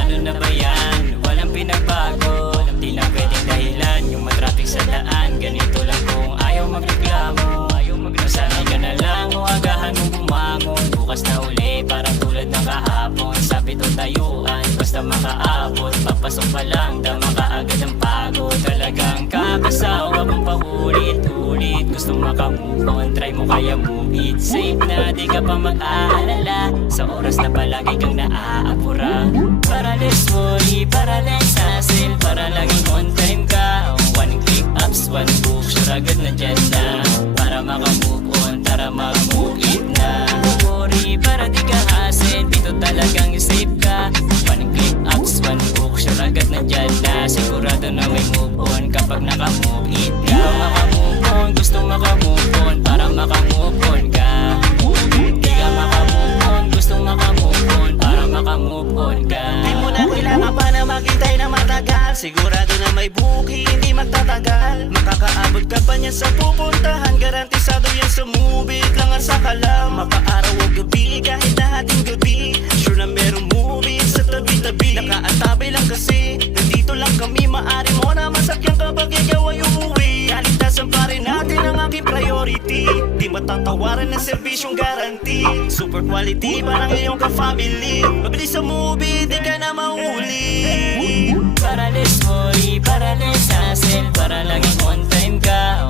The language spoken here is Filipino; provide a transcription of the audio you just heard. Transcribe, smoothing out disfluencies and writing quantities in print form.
Ano na ba yan? Walang pinagbago, di na pwedeng dahilan yung matraffic sa daan. Ganito lang kung ayaw magreklamo, masanay ka na lang o agahan mong bumangon. Bukas na uli parang tulad ng kahapon, sabi to tayuan basta makaabot. Papasok pa lang dama ka agad ang pagod. Talagang kakasawa kung paulit-ulit gusto makamove on, try mo kaya move it. Safe na di ka pa mag-aalala sa oras na palagi kang naaapura. Para less worry, para less hassle, para laging on time ka. One click apps, one book, sure agad nandyan na. Para makamove on, tara mag-move it na. Worry, para di ka hassle, dito talagang safe ka. One click apps, one book, sure agad nandyan na. Sigurado na may move on kapag naka-move it ka. Makamove on, gusto makamove on, para makamove on ka. Di ka makamove on, gusto makamove on, para makamove on ka. Di mo na kailangan pa na maghintay na matagal. Sigurado na may buki, hindi magtatagal. Makakaabot ka pa niya sa pupuntahan, garantisado yan sa movie. Langan sa kalam, mapaaraw o gabi, kahit na hating gabi. Sure na merong movie sa tabi-tabi. Nakaantabay lang kasi, nandito lang kami. Maari mo na masakyan kapag ikaw ay umuwi. Kaligtasan pa rin natin ang aking priority. Di matatawaran ng serbisyong guarantee. Super quality, parang iyong ka-family. Mabilis sa movie, di ka na mahuli. Para less worry, para less hassle, para laging on time ka.